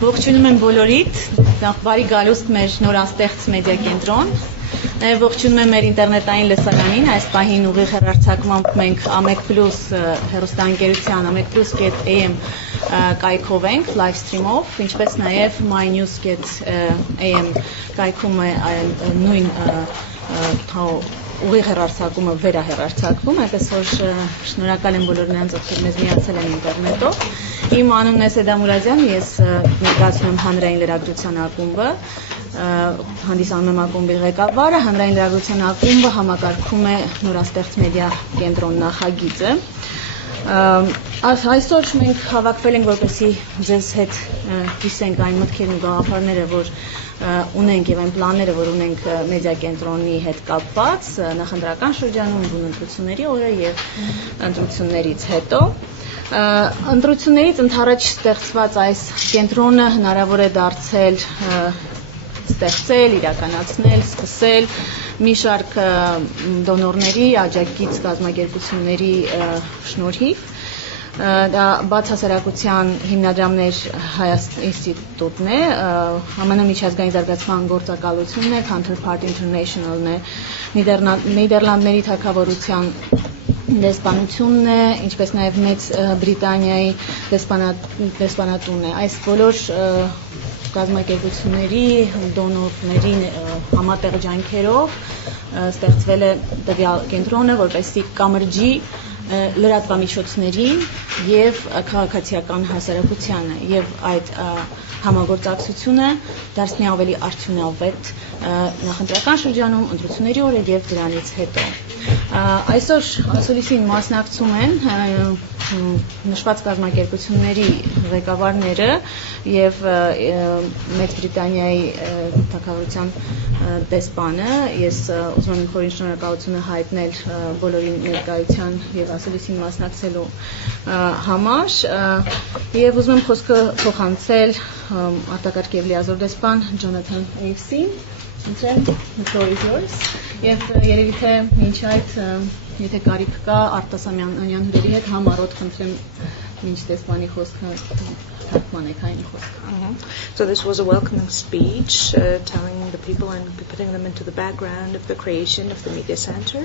Ողջունում եմ բոլորիդ, բարի գալուստ մեր նորաստեղծ մեդիա կենտրոն, նաև ողջունում եմ մեր ինտերնետային լսարանին, այս պահին ուղիղ հեռարձակմամբ մենք AMEC+ հեռուստաընկերության AMEC+.am կայքով ենք, live stream-ով, ինչպես նաև mynews.am կայքում է նույն ուղիղ հեռարձակումը վերահեռարձակվում, այդպես որ շնորհակալ եմ բոլոր նրանց, ովքեր մեզ միացել են ինտերնետով։ Իմ անունն է Սեդա Մուրադյան, ես ներկայացնում եմ հանրային լրագրության ակումբը, հանդիսանում եմ ակումբի ղեկավարը, հանրային լրագրության ակումբը համակարգում է նորաստեղծ մեդիա կենտրոն նախագիծը։ Այսօր մենք հավաքվել ենք, որպեսզի ձեզ հետ կիսենք այն մտքերն ու գաղափարները, որ ունենք եւ այն պլանները, որ ունենք մեդիա կենտրոնի հետ կապված նախընտրական շրջանում, ընտրությունների օրը եւ ընտրություններից հետո։ Ընտրություններից ընդառաջ ստեղծված այս կենտրոնը հնարավոր է դարձել ստեղծել, իրականացնել, սկսել մի շարք դոնորների, աջակից կազմակերպությունների շնորհիվ։ Դա բացասարակության հիմնադրամներ ինստիտուտն է, ԱՄՆ միջազգային զարգացման գործակալությունն է, Counterpart International-ն է, Նիդերլանդների թագավորության դեսպանությունն է, ինչպես նաև Մեծ Բրիտանիայի դեսպանատունն է։ Այս բոլոր կազմակերպությունների, դոնորների համատեղ ջանքերով ստեղծվել է տվյալ կենտրոնը, որպեսզի կամրջի լրատվամիջոցներին եւ քաղաքացիական հասարակությանը եւ այդ համագործակցությունը դարձնի ավելի արդյունավետ նախընտրական շրջանում, ընտրությունների օրը եւ դրանից հետո։ Այսօր ասուլիսին մասնակցում են նշված կազմակերպությունների ղեկավարները եւ Մեծ Բրիտանիայի թագավորության դեսպանը։ Ես ուզում եմ խորին շնորհակալությունը հայտնել բոլորին ներկայության եւ ասուլիսին մասնակցելու համար եւ ուզում եմ խոսքը փոխանցել արտակարգ եւ լիազոր դեսպան Ջոնաթան Էյվսին։ The floor is yours. Եվ երևի թե մինչ այդ եթե կարիք կա արտասանյան հյուրերի հետ համառոտ խնդրեմ մինչ դեսպանի խոսքը թարգմանեք այն խոսքը։ So this was a welcoming speech telling the people and putting them into the background of the creation of the media center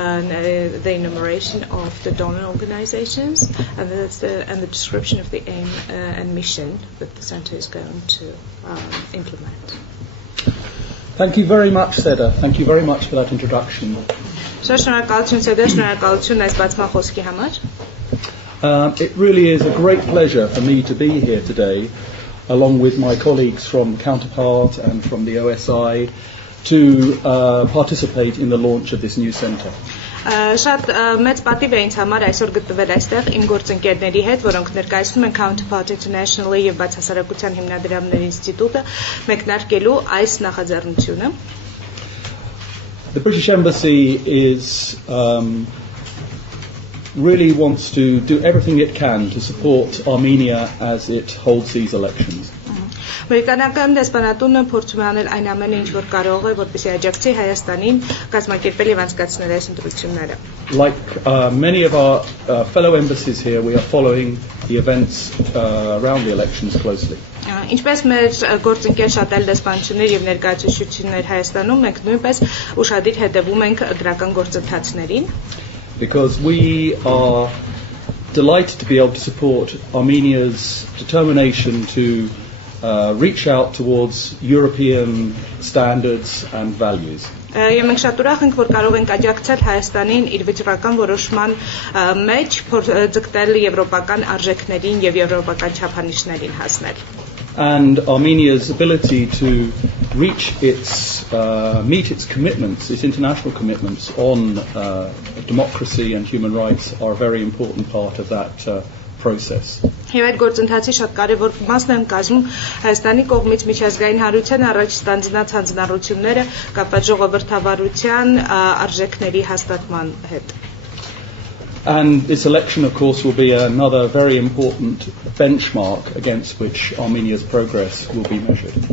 and the enumeration of the donor organizations and the description of the aim and mission that the center is going to implement. Thank you very much, Seda. Thank you very much for that introduction. It really is a great pleasure for me to be here today, along with my colleagues from Counterpart and from the OSI, to participate in the launch of this new centre. Շատ մեծ պատիվ է ինձ համար այսօր գտնվել այստեղ իմ գործընկերների հետ, որոնք ներկայացնում են Counterpart International-ի եւ բացասարակության հիմնադրամների ինստիտուտը մեկնարկելու այս նախաձեռնությունը. The British Embassy is really wants to do everything it can to support Armenia as it holds these elections. Ամերիկանական դեսպանատունը փորձում է անել այն ամենը, ինչ որ կարող է, որպեսզի աջակցի Հայաստանին կազմակերպել եւ անցկացնել այս ընտրությունները. Like many of our fellow embassies here, we are following the events around the elections closely. Ինչպես մեր գործընկեր շատ այլ դեսպանություններ եւ ներկայացուցիչներ Հայաստանում, մենք նույնպես ուշադիր հետևում ենք գրական գործընթացներին. Because we are delighted to be able to support Armenia's determination to reach out towards European standards and values. Եվ մենք շատ ուրախ ենք, որ կարող ենք աջակցել Հայաստանին իր վճռական որոշման մեջ ձգտել եվրոպական արժեքներին եւ եվրոպական չափանիշներին հասնել. And Armenia's ability to reach meet its commitments, its international commitments on democracy and human rights are a very important part of that process. Եվ այդ գործընթացի շատ կարևոր մասն են կազմում Հայաստանի կողմից միջազգային հանրության առաջ ստանձնած հանձնառությունները կապված ժողովրդավարության արժեքների հաստատման հետ. And this election, of course, will be another very important benchmark against which Armenia's progress will be measured.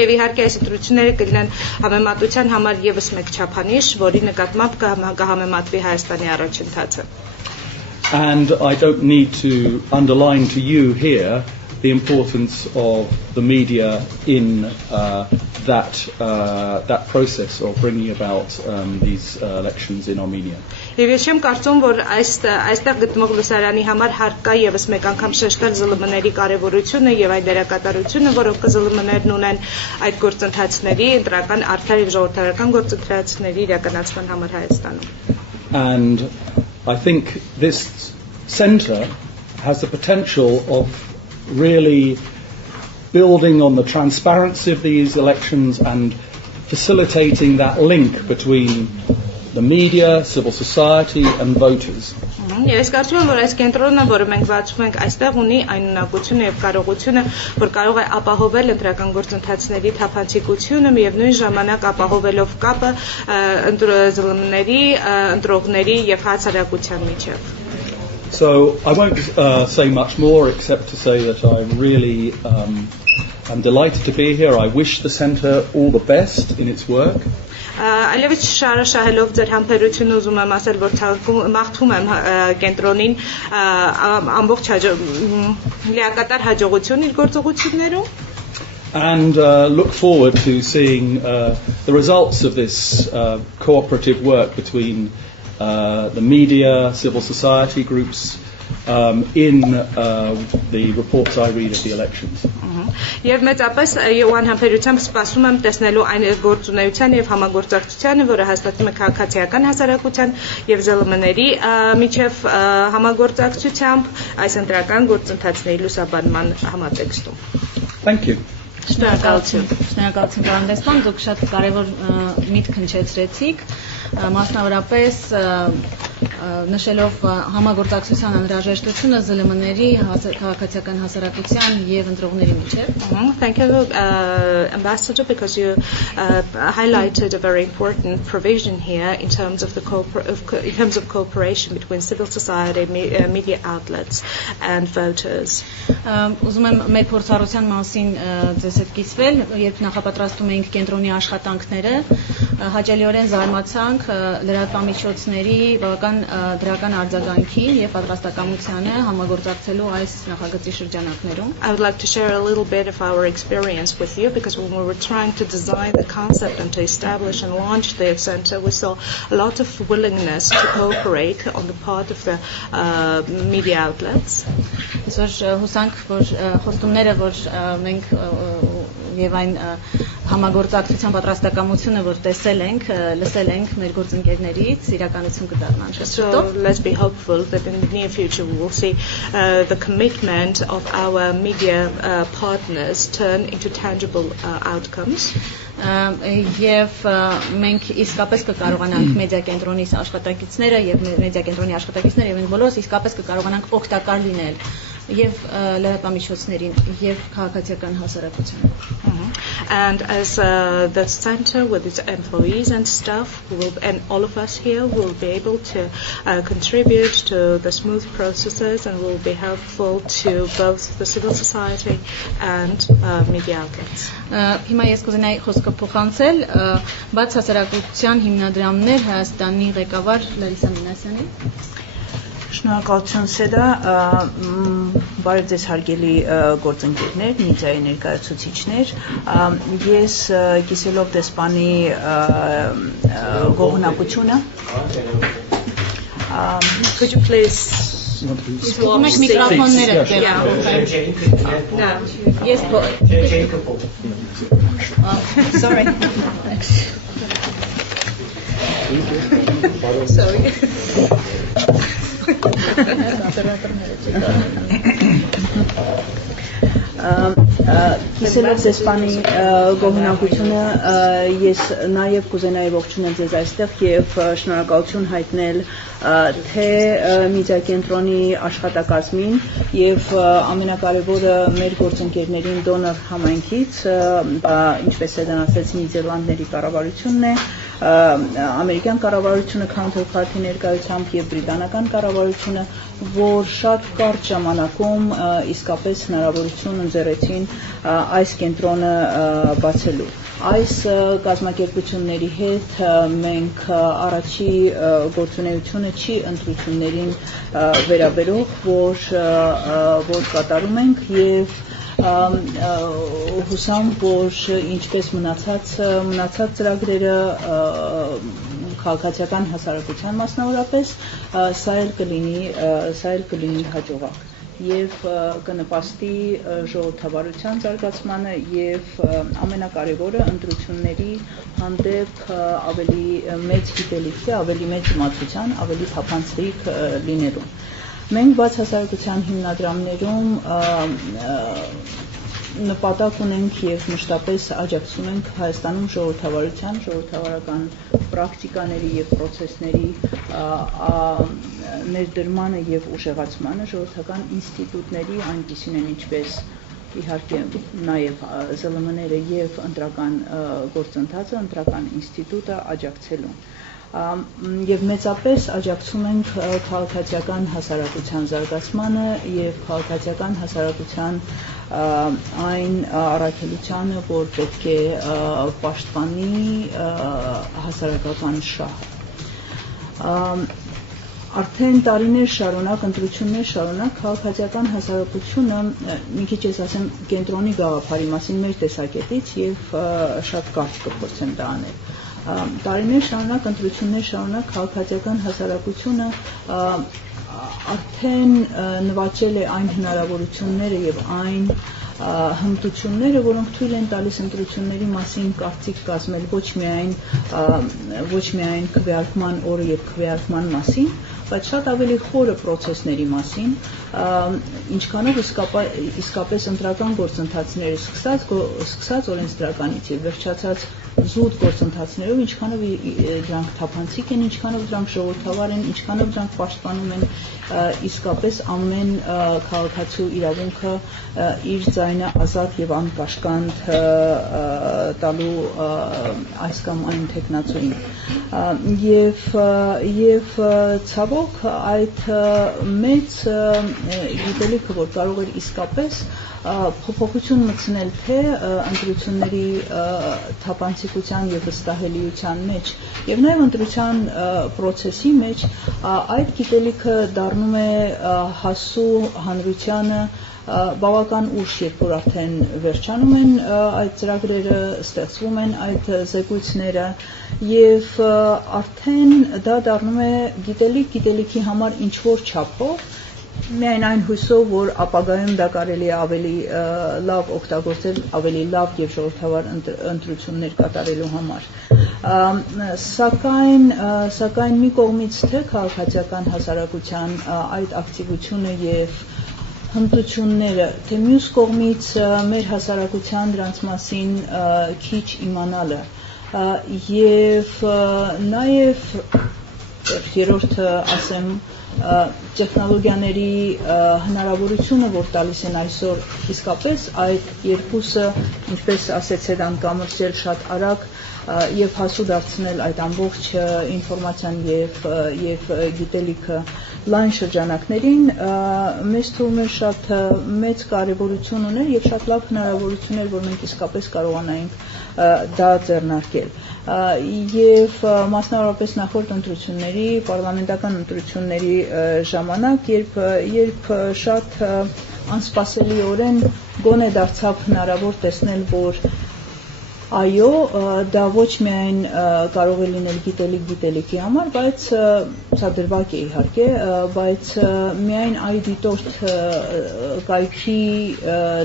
Եվ իհարկե այս ընտրությունները կլինեն համեմատության համար եւս մեկ չափանիշ, որի նկատմամբ կհամեմատվի Հայաստանի առաջընթացը. And I don't need to underline to you here the importance of the media in that process of bringing about these elections in Armenia. Եվ ես չեմ կարծում, որ այստեղ գտնվող լսարանի համար հարկ կա եւս մեկ անգամ շեշտել ԶԼՄ-ների կարեւորությունը եւ այդ դերակատարությունը, որով ԶԼՄ-ներն ունեն այդ գործընթացների, ընտրական արդար եւ ժողովրդարական գործընթացների իրականացման համար Հայաստանում. And I think this centre has the potential of really building on the transparency of these elections and facilitating that link between the media, civil society and voters. Ես կարծում եմ, որ այս կենտրոնը, որը մենք բացում ենք այստեղ, ունի այն ունակությունը եւ կարողությունը, որ կարող է ապահովել ընտրական գործընթացների թափանցիկությունը եւ նույն ժամանակ ապահովելով կապը ԶԼՄ-ների, ընտրողների եւ հասարակության միջեւ. So I won't say much more except to say that I'm delighted to be here. I wish the centre all the best in its work. Այլևս շարաշահելով ձեր համբերությունը ուզում եմ ասել, որ մաղթում եմ կենտրոնին ամբողջ լիակատար հաջողություն իր գործողություններում. And look forward to seeing the results of this cooperative work between the media, civil society groups in the reports I read of the elections. Եվ մեծապես Յոհան համբերությամբ սպասում եմ տեսնելու այն գործունեության եւ համագործակցությանը, որը հաստատվում է քաղաքացիական հասարակության եւ ԶԼՄ-ների միջև համագործակցությամբ այս ընտրական գործընթացների լուսաբանման համատեքստում. Thank you. Շնորհակալություն պարոն դեսպան, դուք շատ կարևոր միտք հնչեցրեցիք, մասնավորապես նշելով համագործակցության անհրաժեշտությունը ԶԼՄ-ների, քաղաքացիական հասարակության եւ ընտրողների միջեւ. Thank you, Ambassador, because you highlighted a very important provision here in terms of cooperation between civil society, media outlets and voters. Ուզում եմ մեր փորձառության մասին ձեզ հետ կիսվել, երբ նախապատրաստում էինք կենտրոնի աշխատանքները, հաճելիորեն զարմացանք լրատվամիջոցների բավական դրական արձագանքին եւ պատրաստակամությանը համագործակցելու այս նախագծի շրջանակներում. I would like to share a little bit of our experience with you, because when we were trying to design the concept and to establish and launch the center, we saw a lot of willingness to cooperate on the part of the media outlets. Այսօր հուսանք, որ խոստումները, որ մենք եւ այն համագործակցության պատրաստակամությունը, որ տեսել ենք, լսել ենք մեր գործընկերներից, իրականություն կդառնան շատ շուտով. So let's be hopeful that in the near future we will see the commitment of our media partners turn into tangible outcomes. Եվ մենք իսկապես կկարողանանք մեդիա կենտրոնի աշխատակիցները եւ մեդիա կենտրոնի աշխատակիցները եւ մենք բոլորս իսկապես կկարողանանք օգտակար լինել եւ լրատվամիջոցներին եւ քաղաքացիական հասարակությանը. And as the center with its employees and staff and all of us here will be able to contribute to the smooth processes and will be helpful to both the civil society and media outlets. Հիմա ես կուզենայի խոսքը փոխանցել բաց հասարակության հիմնադրամներ Հայաստանի ղեկավար Լարիսա Մինասյանին. Շնորհակալություն Սեդա, բարև ձեզ հարգելի գործընկերներ, մեդիայի ներկայացուցիչներ, ես կիսելով դեսպանի գոհունակությունը. Could you please Make microfonները Yes, sorry. Sorry. Կիսելով դեսպանի գոհունակությունը ես նաև կուզենայի ողջունել ձեզ այստեղ եւ շնորհակալություն հայտնել թե մեդիա կենտրոնի աշխատակազմին եւ ամենակարևորը մեր գործընկերներին դոնոր համայնքից, ինչպես Սեդան ասաց, Նիդերլանդների կառավարությունն է, ամերիկյան կառավարությունը counterparty ներկայությամբ եւ բրիտանական կառավարությունը, որ շատ կարճ ժամանակում իսկապես հնարավորություն ընձեռեցին այս կենտրոնը բացելու։ Այս կազմակերպությունների հետ մենք առաջի գործունեությունը չի ընտրություններին վերաբերող, որ կատարում ենք եւ հուսամ, որ ինչպես մնացած ծրագրերը քաղաքացիական հասարակության մասնավորապես սա էլ կլինի հաջողակ եւ կնպաստի ժողովրդավարության զարգացմանը եւ ամենակարևորը ընտրությունների հանդեպ ավելի մեծ գիտելիքի, ավելի մեծ իմացության, ավելի թափանցիկ լինելուն։ Մենք բաց հասարակության հիմնադրամներում նպատակ ունենք եւ մշտապես աջակցում ենք Հայաստանում ժողովրդավարական պրակտիկաների եւ պրոցեսների ներդրմանը եւ ուժեղացմանը, ժողովրդական ինստիտուտների, այնպիսին են ինչպես իհարկե նաեւ ԶԼՄ-ները եւ ընտրական գործընթացը, ընտրական ինստիտուտը աջակցելուն։ Եվ մեծապես աջակցում ենք քաղաքացիական հասարակության զարգացմանը եւ քաղաքացիական հասարակության այն առաքելությանը, որ պետք է պաշտպանի հասարակական շահը։ Արդեն տարիներ շարունակ, ընտրություններ շարունակ քաղաքացիական հասարակությունը, մի քիչ ես ասեմ, կենտրոնի գաղափարի մասին մեր տեսակետից եւ շատ կարճ կփորձեմ դա անել։ Տարիներ շարունակ, ընտրություններ շարունակ քաղաքացիական հասարակությունը արդեն նվաճել է այն հնարավորությունները եւ այն հմտությունները, որոնք թույլ են տալիս ընտրությունների մասին կարծիք կազմել ոչ միայն քվեարկման օրը եւ քվեարկման մասին, բայց շատ ավելի խորը պրոցեսների մասին, ինչքանով իսկապես ընտրական գործընթացները սկսած օրենսդրականից եւ վերջացած զուտ գործընթացներով, ինչքանով դրանք թափանցիկ են, ինչքանով դրանք ժողովրդավար են, ինչքանով դրանք պաշտպանում են իսկապես ամեն քաղաքացու իրավունքը իր ձայնը ազատ եւ անկաշկանդ տալու այս կամ այն թեկնածուին եւ ցավոք այդ մեծ գիտելիքը, որ կարող էր իսկապես փոփոխություն մտցնել թե ընտրությունների թափանցիկության եւ վստահելիության մեջ եւ նաեւ ընտրության process-ի մեջ այդ գիտելիքը դառնում է հասու հանրությանը բավական ուշ, երբ որ արդեն վերջանում են այդ ծրագրերը, ստեղծվում են այդ զեկույցները եւ արդեն դա դառնում է գիտելիքի համար ինչ որ չափով միայն այն հույսով, որ ապագայում դա կարելի է ավելի լավ օգտագործել, ավելի լավ եւ ժողովրդավար ընտրություններ կատարելու համար։ Սակայն մի կողմից թե քաղաքացիական հասարակության այդ ակտիվությունը եւ հմտությունները, թե մյուս կողմից մեր հասարակության դրանց մասին քիչ իմանալը եւ նաեւ երրորդը ասեմ տեխնոլոգիաների հնարավորությունը, որ տալիս են այսօր իսկապես այդ երկուսը, ինչպես ասեցի, կամրջել շատ արագ եւ հասու դարձնել այդ ամբողջ ինֆորմացիան եւ գիտելիքը լայն շրջանակներին մեզ թվում է շատ մեծ կարեւորություն ուներ եւ շատ լավ հնարավորություն էր, որ մենք իսկապես կարողանայինք դա ձեռնարկել եւ մասնավորապես նախորդ ընտրությունների, պարլամենտական ընտրությունների ժամանակ, երբ շատ անսպասելիորեն գոնե դարձավ հնարավոր տեսնել, որ այո, դա ոչ միայն կարող է լինել գիտելիքի համար, բայց սա դրվագ է իհարկե, բայց միայն այ դիտորդ կայքի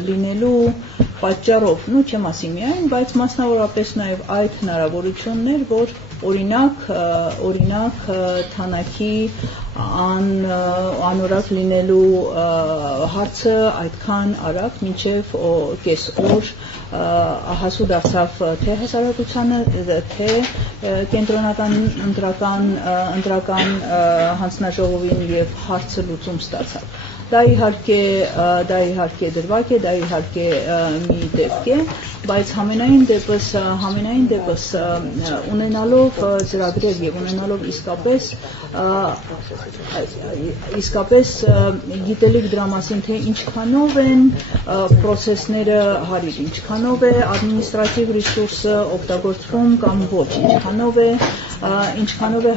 լինելու պատճառով, չեմ ասի միայն, բայց մասնավորապես նաև այդ հնարավորություններ, որ օրինակ թանակի անորակ լինելու հարցը այդքան արագ մինչև կես օր հասու դարձավ թե հասարակությանը, թե կենտրոնական ընտրական հանձնաժողովին եւ հարցը լուծում ստացավ։ Դա իհարկե դրվագ է, դա իհարկե մի դեպք է, բայց համենայն դեպս ունենալով ծրագրեր եւ ունենալով իսկապես գիտելիք դրա մասին, թե ինչքանով են process-ները հարիր, ինչքանով է administrative resource-ը օգտագործվում կամ ոչ, ինչքանով է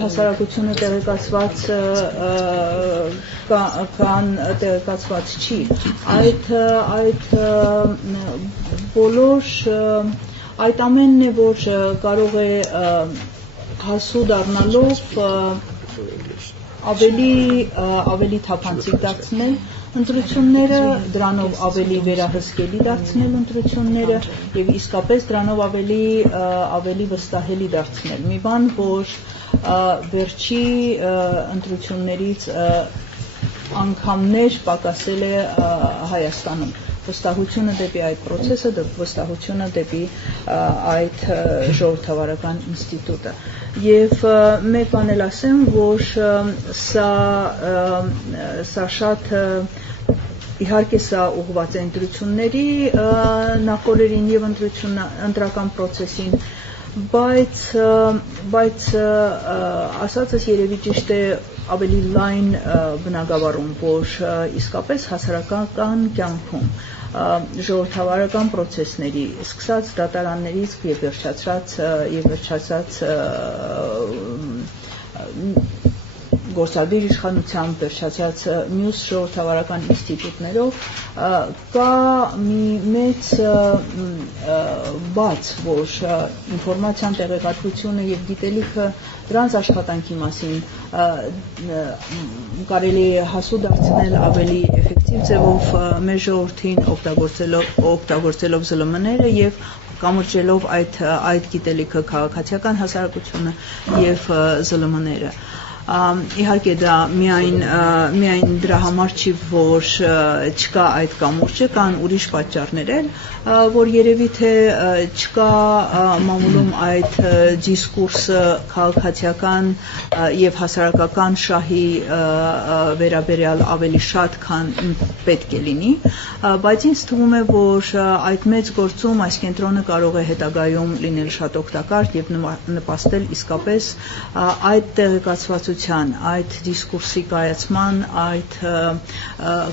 հասարակությունը տեղեկացված կան տեղեկացված չի, այդ բոլոր այդ ամենն է, որ կարող է հասու դառնալով ավելի թափանցիկ դարձնել ընտրությունները, դրանով ավելի վերահսկելի դարձնել ընտրությունները եւ իսկապես դրանով ավելի վստահելի դարձնել։ Մի բան, որ վերջի ընտրություններից անգամներ պակասել է Հայաստանում։ Վստահությունը դեպի այդ process-ը, վստահությունը դեպի այդ ժողովրդավարական ինստիտուտը։ Եվ մեկ բան էլ ասեմ, որ սա շատ իհարկե սա ուղղված է ընտրությունների նախօրերին եւ ընտրական process-ին, բայց ասածս երևի ճիշտ է ավելի լայն բնագավառում, որ իսկապես հասարակական կյանքում ժողովրդավարական process-ների, սկսած դատարաններից եւ վերջացած գործադիր իշխանությամբ վերջացած մյուս ժողովրդավարական ինստիտուտներով կա մի մեծ բաց, որ ինֆորմացիան տեղեկատվությունը եւ գիտելիքը դրանց աշխատանքի մասին կարելի է հասու դարձնել ավելի էֆեկտիվ ձևով մեր ժողովրդին օգտագործելով ԶԼՄ-ները եւ կամրջելով այդ գիտելիքը քաղաքացիական հասարակությունը եւ ԶԼՄ-ները։ Իհարկե դա միայն դրա համար չի, որ չկա այդ կամուրջը, կան ուրիշ պատճառներ էլ, որ երևի թե չկա մամուլում այդ դիսկուրսը քաղաքացիական եւ հասարակական շահի վերաբերյալ ավելի շատ, քան պետք է լինի, բայց ինձ թվում է, որ այդ մեծ գործում այս կենտրոնը կարող է հետագայում լինել շատ օգտակար եւ նպաստել իսկապես այդ տեղեկացվածության, այդ դիսկուրսի կայացման, այդ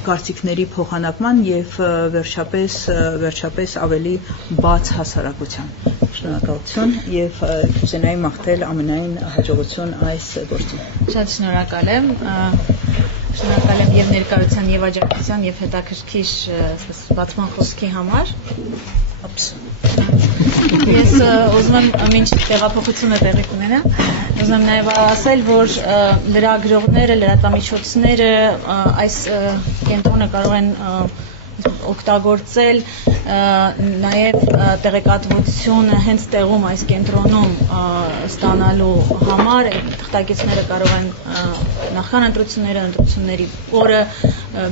կարծիքների փոխանակման եւ վերջապես ավելի բաց հասարակության։ Շնորհակալություն եւ կուզենայի մաղթել ամենայն հաջողություն այս գործին։ Շատ շնորհակալ եմ։ Շնորհակալ եմ եւ ներկայության եւ աջակցության եւ հետաքրքիր բացման խոսքի համար։ Ես ուզում եմ մինչ տեղափոխությունը տեղի կունենա, ուզում եմ նաև ասել, որ լրագրողները, լրատվամիջոցները այս կենտրոնը կարող են օգտագործել նաև տեղեկատվությունը հենց տեղում այս կենտրոնում ստանալու համար, թղթակիցները կարող են նախքան ընտրությունների օրը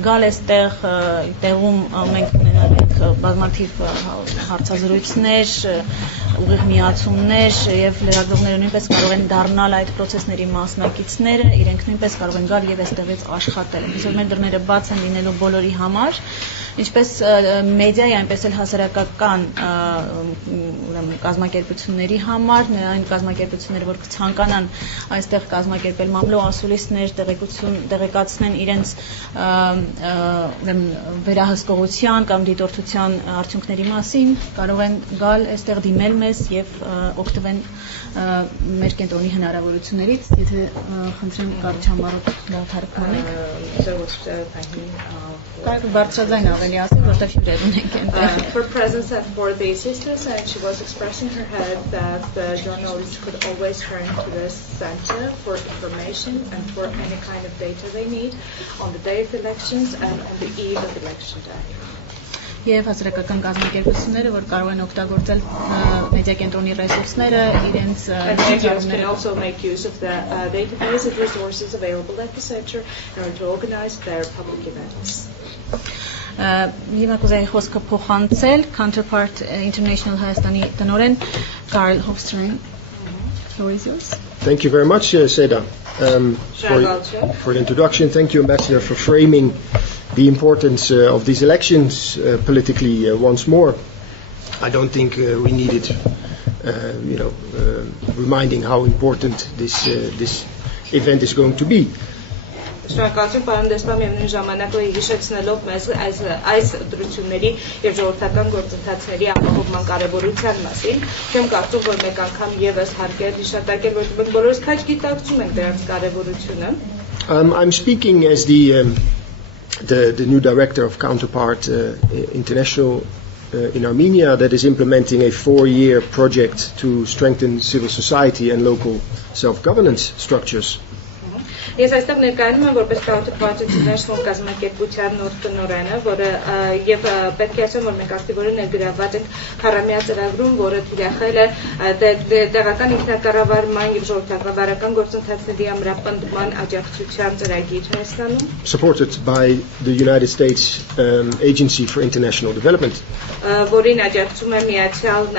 գալ այստեղ տեղում մենք ունենալ ենք բազմաթիվ հարցազրույցներ, ուղիղ միացումներ եւ լրագրողները նույնպես կարող են դառնալ այդ process-ների մասնակիցները, իրենք նույնպես կարող են գալ եւ այստեղից աշխատել։ Այսօր մեր դռները բաց են լինելու բոլորի համար, ինչպես մեդիայի, այնպես էլ հասարակական կազմակերպությունների համար, այն կազմակերպությունները, որ կցանկանան այստեղ կազմակերպել մամլո ասուլիսներ, տեղեկացնեն իրենց վերահսկողության կամ դիտորդության արդյունքների մասին, կարող են գալ այստեղ դիմել մեզ եւ օգտվեն մեր կենտրոնի հնարավորություններից, եթե խնդրեմ կառչամարոտ թարգմանեք։ Բարձրաձայն ավելի ասել, որտեղ հյուրեր ունենք այնտեղ։ For presence and for the assistance, and she was expressing her head that the journalists could always turn to this center for information and for any kind of data they need on the day of elections and on the eve of election day. Եվ հասարակական կազմակերպությունները, որ կարող են օգտագործել մեդիա կենտրոնի ռեսուրսները, իրենց can also make use of the database of resources available at the center in order to organize their public events. Հիմա կուզեի խոսքը փոխանցել counterpart International Հայաստանի տնօրեն Կարլ Հոֆստրեն. Floor is yours. Thank you very much, Seda, for the introduction. Thank you, Ambassador, for framing the importance of these elections politically once more. I don't think we needed, reminding how important this event is going to be. Շնորհակալություն պարոն դեսպան միևնույն ժամանակ հիշեցնելով մեզ այս դրությունների եւ ժողովրդական գործընթացների ապահովման կարեւորության մասին, չեմ կարծում որ մեկ անգամ եւս հարկ է հիշատակել, որ մենք բոլորս քաջ գիտակցում ենք դրանց կարեւորությունը. I'm speaking as the new director of Counterpart International in Armenia that is implementing a 4-year project to strengthen civil society and local self-governance structures. Ես այստեղ ներկայանում եմ որպես Counterpart International կազմակերպության նոր տնօրենը, որը եւ պետք է ասեմ, որ մենք ակտիվորեն ներգրավված ենք քառամյա ծրագրում, որը թիրախել է տեղական ինքնակառավարման եւ ժողովրդավարական գործընթացների ամրապնդման աջակցության ծրագիր Հայաստանում, supported by the United States Agency for International Development. Որին աջակցում է Միացյալ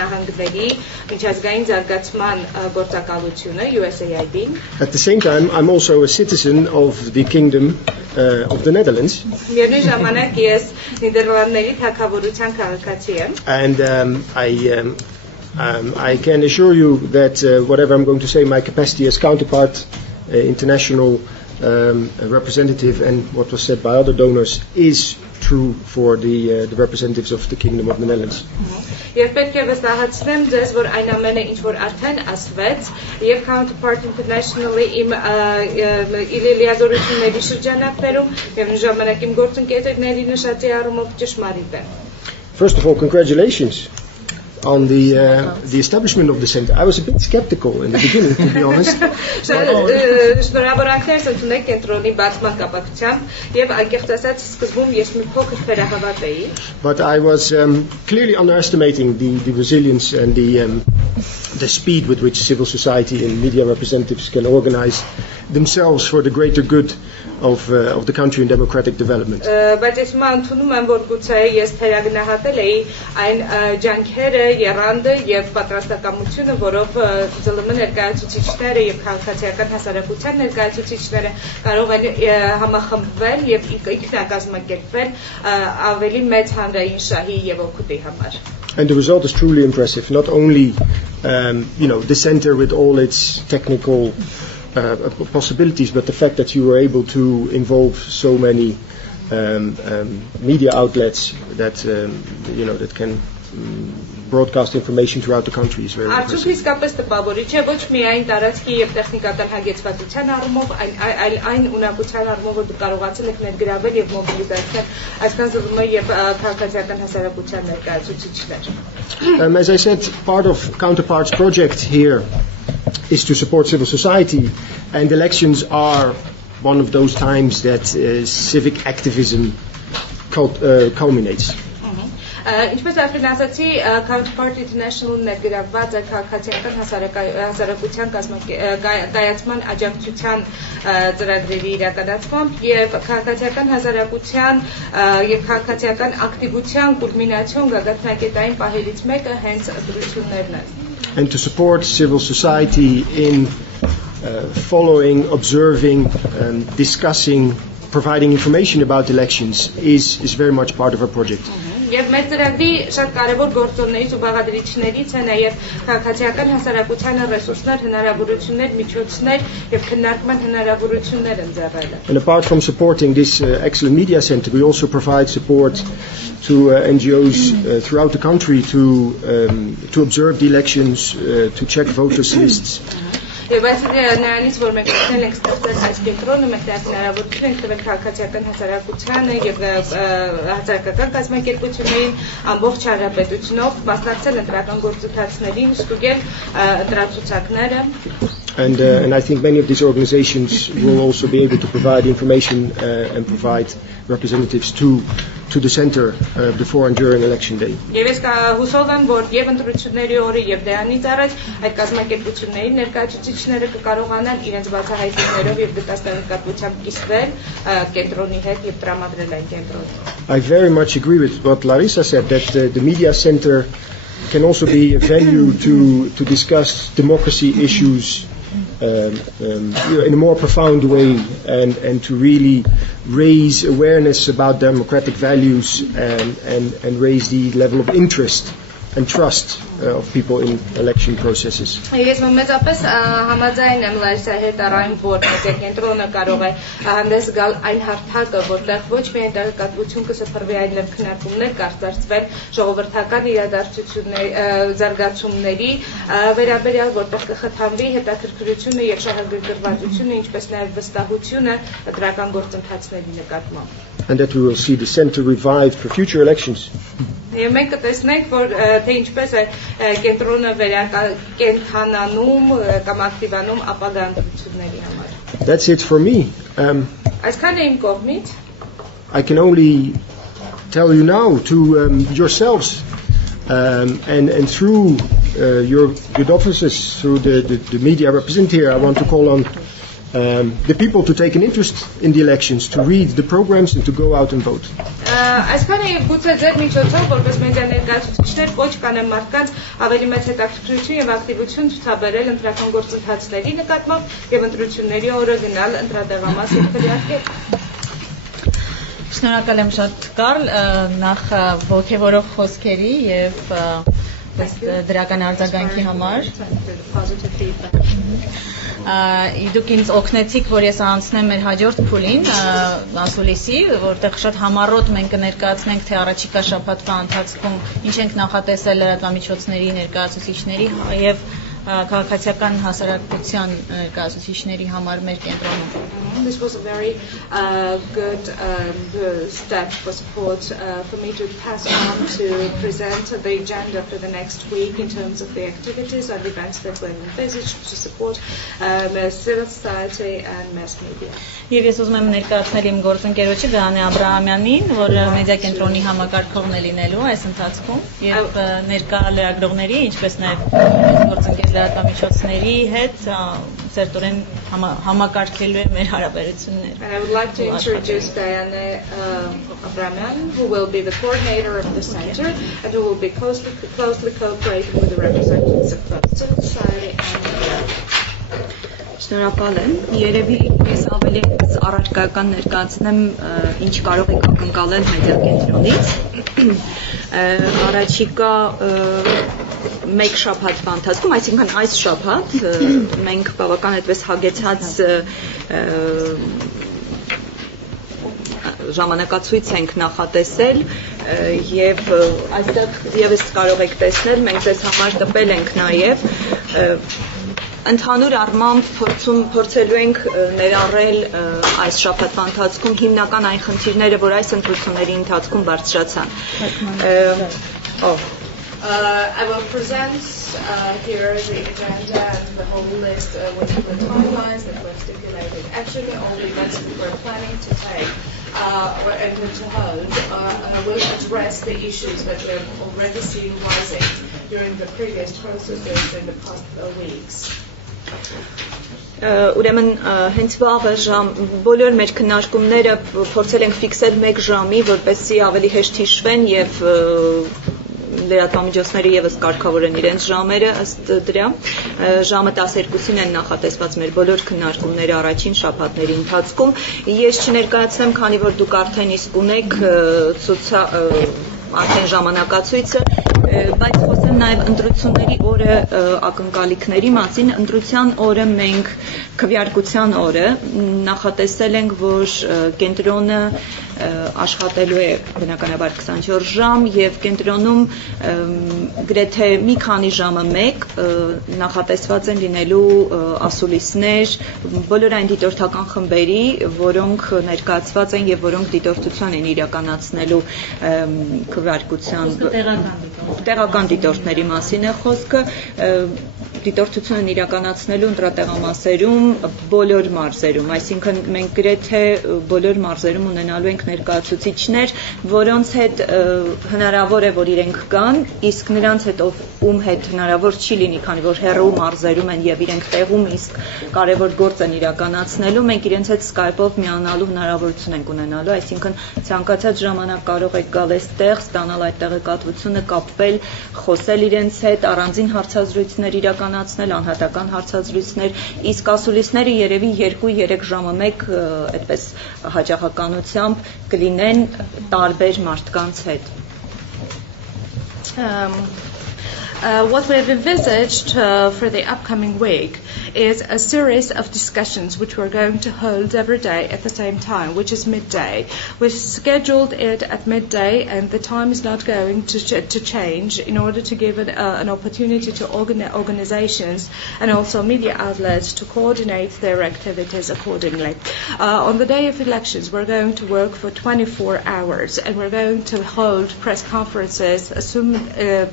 Նահանգների միջազգային զարգացման գործակալությունը USAID. At the same time, I'm also a citizen of the Kingdom of the Netherlands. And I can assure you that whatever I'm going to say, my capacity as Counterpart International representative and what was said by other donors is true for the representatives of the Kingdom of the Netherlands. Եվ պետք է վստահեցնեմ ձեզ, որ այն ամենը ինչ որ արդեն ասվեց, եւ Counterpart International-ի իմ լիազորությունների շրջանակներում եւ ժամանակ իմ գործընկերների նշածի առումով ճշմարիտ է. First of all, congratulations on the establishment of the center. I was a bit skeptical in the beginning, to be honest. Շնորհավորանքներ ընդունեք կենտրոնի բացման կապակցությամբ եւ անկեղծ ասած սկզբում ես մի փոքր վերահավատ էի. But I was clearly underestimating the resilience and the speed with which civil society and media representatives can organize themselves for the greater good of the country in democratic development. Բայց ես մանթունում եմ, որ գուցե ես թերագնահատել էի այն ջանքերը, եռանդը եւ պատրաստակամությունը, որով ԶԼՄ ներկայացուցիչները եւ քաղաքացիական հասարակության ներկայացուցիչները կարող են համախմբվել եւ ինքնակազմակերպվել ավելի մեծ հանրային շահի եւ օգուտի համար. And the result is truly impressive. Not only the center with all its technical possibilities, but the fact that you were able to involve so many media outlets that that can broadcast information throughout the country is very impressive. Արդյոք իսկապես տպավորիչ է ոչ միայն տարածքի եւ տեխնիկական հագեցվածության առումով, այլ այն ունակության առումով, որ կարողացել եք ներգրավել եւ մոբիլիզացնել այսքան ԶԼՄ եւ քաղաքացիական հասարակության ներկայացուցիչներ. As I said, part of Counterpart's project here is to support civil society, and elections are one of those times that civic activism culminates. Ինչպես արդեն ասացի, Counterpart International ներգրավված է քաղաքացիական հասարակության կայացման աջակցության ծրագրերի իրականացմամբ եւ քաղաքացիական հասարակության եւ քաղաքացիական ակտիվության կուլմինացիոն գագաթնակետային պահերից մեկը հենց դրություններն են. And to support civil society in following, observing, discussing, providing information about elections is very much part of our project. Եվ մեր ծրագրի շատ կարևոր գործոններից ու բաղադրիչներից է նաև քաղաքացիական հասարակությանը ռեսուրսներ, հնարավորություններ, միջոցներ եւ քննարկման հնարավորություններ ընձեռելը. And apart from supporting this excellent media center, we also provide support to NGOs throughout the country to observe the elections, to check voters lists. Եվ այս նրանից, որ մենք ուզում ենք ստեղծել այս կենտրոնը, մենք հնարավորություն ենք տվել քաղաքացիական հասարակությանը եւ հասարակական կազմակերպություններին ամբողջ հանրապետությունով մասնակցել ընտրական գործընթացներին, ստուգել ընտրացուցակները. And I think many of these organizations will also be able to provide information and provide representatives to the center before and during election day. Եվ ես հուսով եմ, որ եւ ընտրությունների օրը եւ դրանից առաջ այդ կազմակերպությունների ներկայացուցիչները կկարողանան իրենց բացահայտումներով եւ դիտաստանեկատվությամբ կիսվել կենտրոնի հետ եւ տրամադրել այն կենտրոնին. I very much agree with what Larissa said, that the media center can also be a venue to discuss democracy issues in a more profound way and to really raise awareness about democratic values and raise the level of interest and trust of people in election processes. Ես մեծապես համաձայն եմ Լարիսայի հետ առայն, որ մեդիա կենտրոնը կարող է հանդես գալ այն հարթակը, որտեղ ոչ միայն տեղեկատվություն կսփռվի, այլև քննարկումներ կարտարծվել ժողովրդական իրադարձությունների, զարգացումների վերաբերյալ, որտեղ կխթանվի հետաքրքրությունը եւ շահագրգռվածությունը, ինչպես նաեւ վստահությունը դրական գործընթացների նկատմամբ. And that we will see the center revived for future elections. Եվ մենք կտեսնենք, որ թե ինչպես է կենտրոնը կենթանանում կամ ակտիվանում ապագա ընտրությունների համար. That's it for me. Այսքան է իմ կողմից. I can only tell you now to yourselves and through your good offices, through the media represented here, I want to call on the people to take an interest in the elections, to read the programs and to go out and vote. Այսքան է գուցե ձեր միջոցով, որպես մեդիա ներկայացուցիչներ, կոչ կանեմ մարդկանց ավելի մեծ հետաքրքրություն եւ ակտիվություն ցուցաբերել ընտրական գործընթացների նկատմամբ եւ ընտրությունների օրը գնալ ընտրատեղամաս եւ քվեարկել. Շնորհակալ եմ շատ Կարլ, նախ ողջևորող խոսքերի եւ դրական արձագանքի համար. Դուք ինձ օգնեցիք, որ ես անցնեմ մեր հաջորդ փուլին, ասուլիսի, որտեղ շատ համառոտ մենք կներկայացնենք, թե առաջիկա շաբաթվա ընթացքում ինչ ենք նախատեսել լրատվամիջոցների ներկայացուցիչների եւ քաղաքացիական հասարակության ներկայացուցիչների համար մեր կենտրոնում. This was a very good step for support for me to pass on to present the agenda for the next week in terms of the activities and events that were envisaged to support civil society and mass media. Եվ ես ուզում եմ ներկայացնել իմ գործընկերոջը Գանե Աբրահամյանին, որը մեդիա կենտրոնի համակարգողն է լինելու այս ընթացքում եւ ներկա լրագրողների, ինչպես նաեւ գործընկեր լրատվամիջոցների հետ ծերտորեն համակարգելու է մեր հարաբերությունները. And I would like to introduce Diane Abrahamian, who will be the coordinator of the center and who will be closely cooperating with the representatives of civil society and media. Շնորհակալ եմ։ Երևի ես ավելի առարկայական ներկայացնեմ ինչ կարող եք ակնկալել մեդիա կենտրոնից։ Առաջիկա մեկ շաբաթվա ընթացքում, այսինքն այս շաբաթ մենք բավական այդպես հագեցած ժամանակացույց ենք նախատեսել եւ այստեղ եւս կարող եք տեսնել, մենք ձեզ համար տպել ենք նաեւ ընդհանուր առմամբ փորձելու ենք ներառել այս շաբաթվա ընթացքում հիմնական այն խնդիրները, որ այս ընտրությունների ընթացքում բարձրացան։ I will present here the agenda and the whole list with the timelines that were stipulated. Actually, all the events we were planning to take and to hold will address the issues that we've already seen rising during the previous processes in the past weeks. Ուրեմն հենց վաղը բոլոր մեր քննարկումները փորձել ենք ֆիքսել 1 ժամի, որպեսզի ավելի հեշտ հիշվեն եւ լրատվամիջոցները եւս կարգավորեն իրենց ժամերը ըստ դրա։ Ժամը 12-ին են նախատեսված մեր բոլոր քննարկումները առաջին շաբաթների ընթացքում։ Ես չներկայացնեմ, քանի որ դուք արդեն իսկ ունեք արդեն ժամանակացույցը, բայց խոսեմ նաև ընտրությունների օրը ակնկալիքների մասին։ Ընտրության օրը մենք քվեարկության օրը նախատեսել ենք, որ կենտրոնը աշխատելու է բնականաբար 24 ժամ եւ կենտրոնում գրեթե մի քանի ժամը մեկ նախատեսված են լինելու ասուլիսներ բոլոր այն դիտորդական խմբերի, որոնք ներկայացված են եւ որոնք դիտորդության են իրականացնելու քվեարկության տեղական դիտորդների մասին է խոսքը, դիտորդություն են իրականացնելու ընտրատեղամասերում բոլոր մարզերում, այսինքն մենք գրեթե բոլոր մարզերում ունենալու ենք ներկայացուցիչներ, որոնց հետ հնարավոր է, որ իրենք գան, իսկ նրանց հետ ում հետ հնարավոր չի լինի, քանի որ հեռու մարզերում են եւ իրենք տեղում իսկ կարևոր գործ են իրականացնելու, մենք իրենց հետ Skype-ով միանալու հնարավորություն ենք ունենալու, այսինքն ցանկացած ժամանակ կարող եք գալ այստեղ, ստանալ այդ տեղեկատվությունը, կապվել, խոսել իրենց հետ, առանձին հարցազրույցներ իրականացնել իրականացնել, անհատական հարցազրույցներ, իսկ ասուլիսները երևի 2-3 ժամը մեկ այդպես հաճախականությամբ կլինեն տարբեր մարդկանց հետ։ What we have envisaged for the upcoming week is a series of discussions which we're going to hold every day at the same time, which is midday. We've scheduled it at midday, and the time is not going to change in order to give an opportunity to organizations and also media outlets to coordinate their activities accordingly. On the day of elections, we're going to work for 24 hours, and we're going to hold press conferences,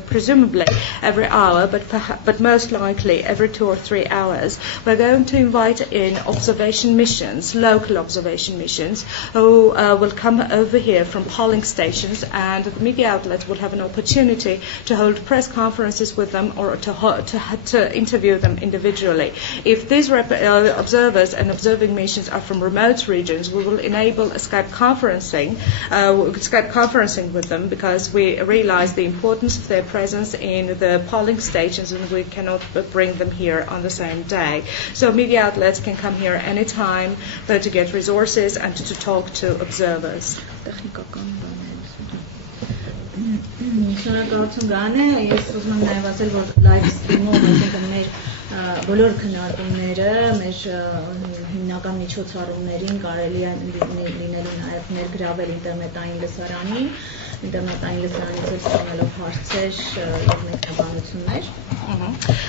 presumably every hour, but most likely every 2 or 3 hours. We're going to invite in observation missions, local observation missions, who will come over here from polling stations, and the media outlets will have an opportunity to hold press conferences with them or to interview them individually. If these observers and observing missions are from remote regions, we will enable a Skype conferencing with them, because we realize the importance of their presence in the polling stations, and we cannot bring them here on the same day. So media outlets can come here anytime to get resources and to talk to observers. Շնորհակալություն Գանե, ես ուզում եմ նաև ասել, որ live stream-ով այսինքն մեր բոլոր քննարկումները, մեր հիմնական միջոցառումներին կարելի է լինելու նաև ներգրավել ինտերնետային լսարանին, ինտերնետային լսարանից էլ ստանալով հարցեր եւ մեկնաբանություններ.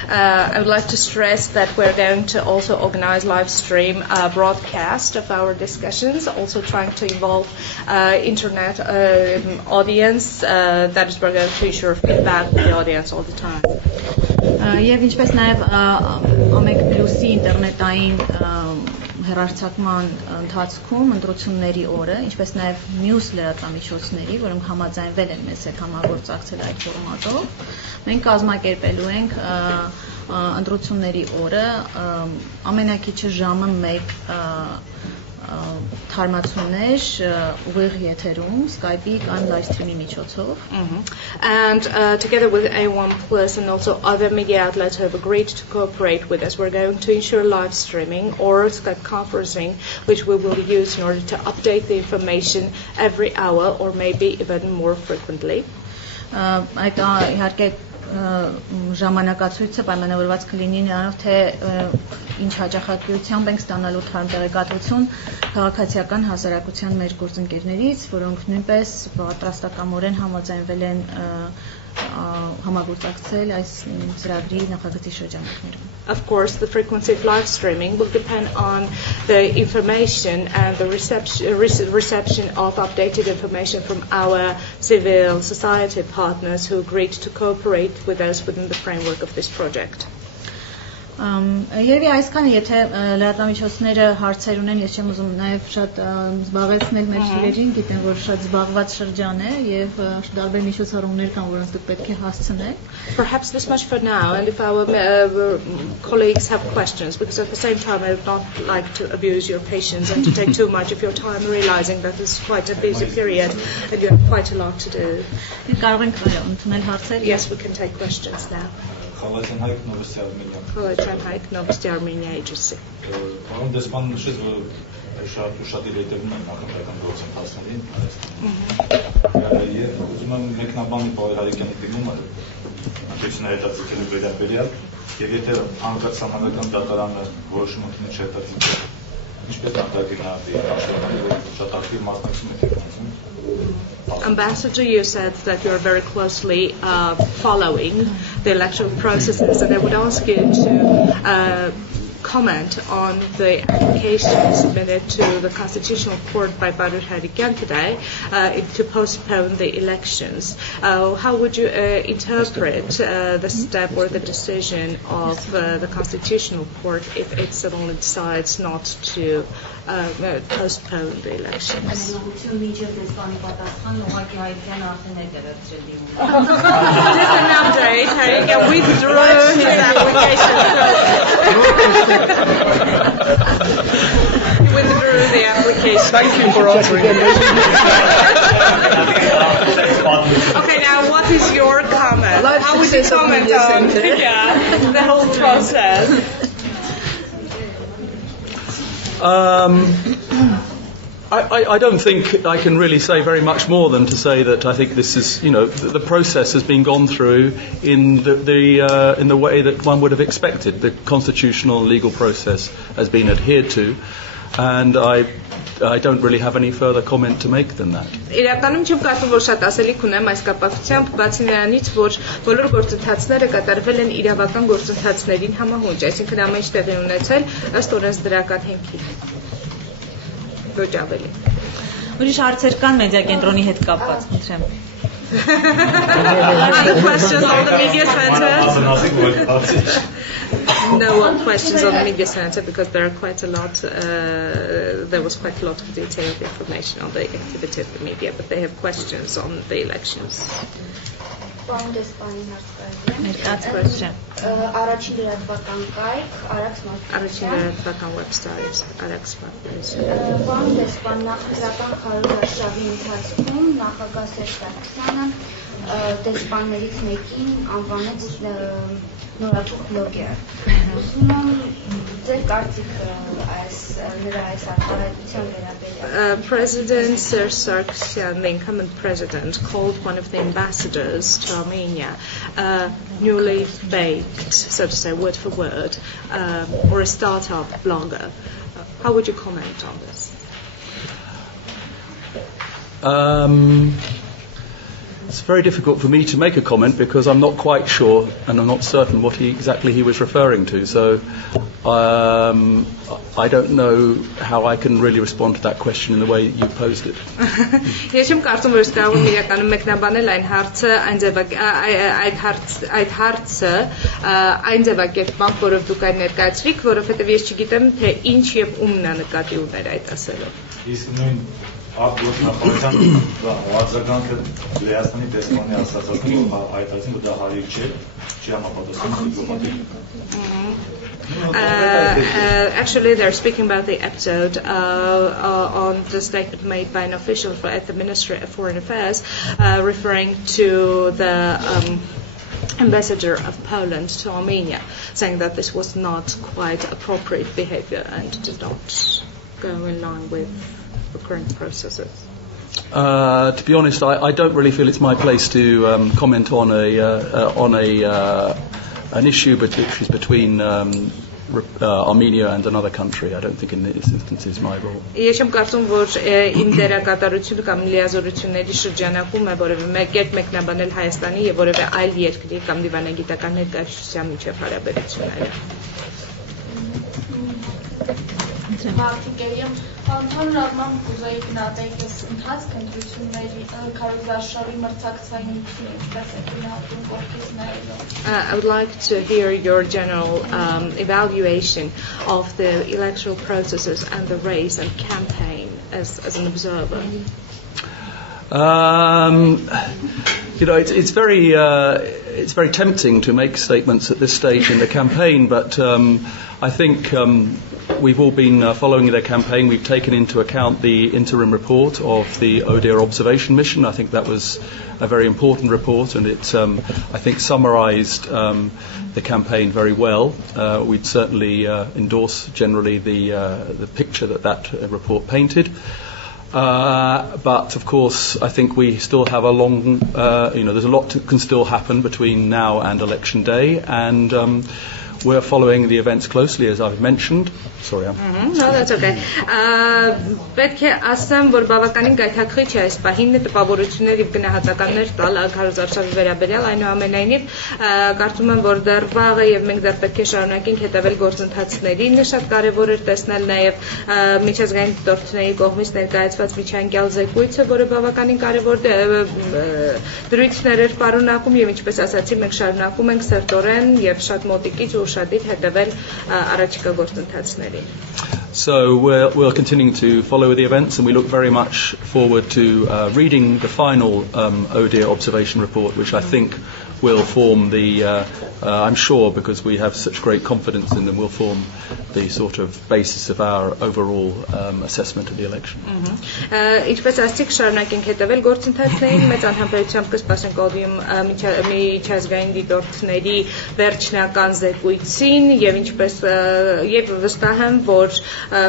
I would like to stress that we're going to also organize live stream broadcast of our discussions, also trying to involve internet audience, that is we're going to ensure feedback with the audience all the time. Եվ ինչպես նաև ամեկ պլյուսի ինտերնետային հեռարձակման ընթացքում ընտրությունների օրը, ինչպես նաև մյուս լրատվամիջոցների, որոնք համաձայնվել են մեզ հետ համագործակցել այդ ֆորմատով, մենք կազմակերպելու ենք ընտրությունների օրը ամենակիչը ժամը 1 թարմացումներ ուղիղ եթերում Skype-ի կամ live stream-ի միջոցով. And together with A1 Plus and also other media outlets who have agreed to cooperate with us, we're going to ensure live streaming or Skype conferencing, which we will use in order to update the information every hour or maybe even more frequently. Այդ իհարկե ժամանակացույցը պայմանավորված կլինի նրանով, թե ինչ հաճախակիությամբ ենք ստանալու տեղեկատվություն քաղաքացիական հասարակության մեր գործընկերներից, որոնք նույնպես պատրաստակամորեն համաձայնվել են համագործակցել այս ծրագրի նախագծի շրջանակներում. Of course, the frequency of live streaming will depend on the information and the reception of updated information from our civil society partners who agreed to cooperate with us within the framework of this project. Երևի այսքան, եթե լրատվամիջոցները հարցեր ունեն, ես չեմ ուզում նաև շատ զբաղեցնել մեր հյուրերին, գիտեմ, որ շատ զբաղված շրջան է եւ տարբեր միջոցառումներ կան, որոնց դուք պետք է հասցնեք. Perhaps this much for now, and if our colleagues have questions, because at the same time I would not like to abuse your patience and to take too much of your time, realizing that this is quite a busy period and you have quite a lot to do. Կարող ենք ընդունել հարցեր. Yes, we can take questions now. Hello, Trent Hike, Novosti Armenia Agency. Պարոն դեսպան նշեց, որ շատ իրետևում են նախընտրական գործընթացներին եւ ուզում եմ մեկնաբանի Պարոն Հարիկյանի դիմումը ընտրությունների հետաձգելու վերաբերյալ եւ եթե անկախ համանական դատարանը որոշում ընդունի չհետաձգել, ինչպես անդրադառնալի աշխատանքի որ շատ ակտիվ մասնակցում եք անում. Ambassador, you said that you're very closely following the electoral processes, and I would ask you to comment on the application submitted to the Constitutional Court by Badr Harikyan today to postpone the elections. How would you interpret the step or the decision of the Constitutional Court if it suddenly decides not to postpone the elections? Just an update. Harikyan withdrew his application. He withdrew the application. Thank you for answering. Okay, now what is your comment? How would you comment Media Center. Yeah, the whole process. I don't think I can really say very much more than to say that I think this is, the process has been gone through in the way that one would have expected. The constitutional and legal process has been adhered to, and I don't really have any further comment to make than that. Իրականում չեմ կարծում, որ շատ ասելիք ունեմ այս կապակցությամբ, բացի նրանից, որ բոլոր գործընթացները կատարվել են իրավական գործընթացներին համահունչ, այսինքն ամեն ինչ տեղի ունեցել ըստ օրենսդրական հիմքի։ Ոչ ավելի։ Ուրիշ հարցեր կան մեդիա կենտրոնի հետ կապված, խնդրեմ։ Other questions on the media center? No questions on the media center because there are quite a lot. There was quite a lot of detailed information on the activity of the media, but they have questions on the elections. Առաջին լրատվական կայք, Առաջին լրատվական website, Արաքսպան։ Պարոն դեսպան, նախնական 100 շաբի ընթացքում նախագահ Սերժ Սարգսյանը դեսպաններից մեկին անվանեց նորաթուխ բլոգեր։ Ուզում եմ ձեր կարծիքը նրա այս արտահայտության վերաբերյալ։ President Serge Sargsyan, the incumbent president, called one of the ambassadors to Armenia newly baked, so to say, word for word, or a startup blogger. How would you comment on this? It's very difficult for me to make a comment because I'm not quite sure and I'm not certain what exactly he was referring to. So I don't know how I can really respond to that question in the way you posed it. Ես չեմ կարծում, որ կարող եմ իրականում մեկնաբանել այն հարցը, այդ հարցը այն ձևակերպմամբ, որով դուք այն ներկայացրիք, որովհետև ես չգիտեմ, թե ինչ եւ ումն է նկատի ուներ այդ ասելով։ Իսկ նույն արտգործնախարարության արձագանքը Լեհաստանի դեսպանի ասացածին հայտարարեցին, որ դա հարիր չէ, չի համապատասխանում դիպլոմատիկ։ Actually, they're speaking about the episode on the statement made by an official at the Ministry of Foreign Affairs, referring to the ambassador of Poland to Armenia, saying that this was not quite appropriate behavior and did not go in line with the current processes. To be honest, I don't really feel it's my place to comment on an issue which is between Armenia and another country. I don't think in this instance is my role. Ես չեմ կարծում, որ իմ դերակատարությունը կամ լիազորությունների շրջանակում է որևէ մեկերտ մեկնաբանել Հայաստանի եւ որևէ այլ երկրի կամ դիվանագիտական ներկայացության միջև հարաբերությունները։ Ընդհանրապես կուզեի գնահատել այս ընթացքը ընտրությունների քարոզարշավի մրցակցայնությունը ինչպես է գնահատում կողքից նայելով։ I would like to hear your general evaluation of the electoral processes and the race and campaign as an observer. It's very tempting to make statements at this stage in the campaign, but I think we've all been following their campaign. We've taken into account the interim report of the ODIHR observation mission. I think that was a very important report, and it, I think, summarised the campaign very well. We'd certainly endorse generally the picture that report painted. But of course, I think we still have a long, there's a lot that can still happen between now and election day, and we're following the events closely, as I've mentioned. Sorry, No, that's okay. Պետք է ասեմ, որ բավականին գայթակղիչ է այս պահին տպավորություններ եւ գնահատականներ տալ քարոզարշավի վերաբերյալ, այնուամենայնիվ կարծում եմ, որ դեռ վաղ է եւ մենք դեռ պետք է շարունակենք հետևել գործընթացներին։ Շատ կարեւոր է տեսնել նաեւ միջազգային դիտորդների կողմից ներկայացված միջանկյալ զեկույցը, որը բավականին կարեւոր դրույթներ էր պարունակում եւ ինչպես ասացի, մենք շարունակում ենք սերտորեն եւ շատ մոտիկից ու ուշադիր հետևել առաջիկա գործընթացներին։ So we're continuing to follow the events, and we look very much forward to reading the final ODIHR observation report, which I think will form I'm sure, because we have such great confidence in them, will form the sort of basis of our overall assessment of the election. Ինչպես ասացիք, շարունակենք հետևել գործընթացներին, մեծ անհամբերությամբ կսպասենք Օդիում միջազգային դիտորդների վերջնական զեկույցին եւ ինչպես եւ վստահ եմ, որ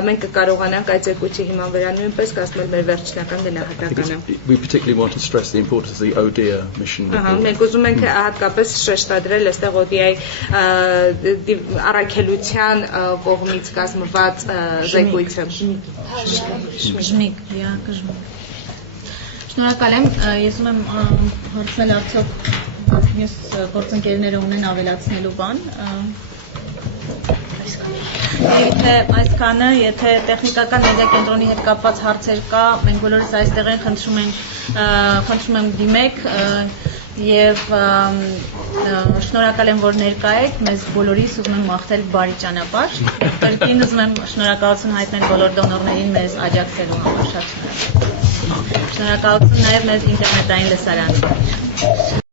մենք կկարողանանք այդ զեկույցի հիման վրա նույնպես կազմել մեր վերջնական գնահատականը. We particularly want to stress the importance of the ODIHR mission. Մենք ուզում ենք հատկապես շեշտադրել այստեղ ODI-ի առաքելության կողմից կազմված զեկույցը. Շնորհակալ եմ, ես ուզում եմ հարցնել արդյոք մյուս գործընկերները ունեն ավելացնելու բան. Այսքանը, եթե տեխնիկական մեդիա կենտրոնի հետ կապված հարցեր կա, մենք բոլորս այստեղ են, խնդրում եմ դիմեք եւ շնորհակալ եմ, որ ներկա եք, մեզ բոլորիս ուզում եմ մաղթել բարի ճանապարհ, կրկին ուզում եմ շնորհակալություն հայտնել բոլոր դոնորներին մեզ աջակցելու համար, շատ շնորհակալ։ Շնորհակալություն նաեւ մեզ ինտերնետային լսարանին։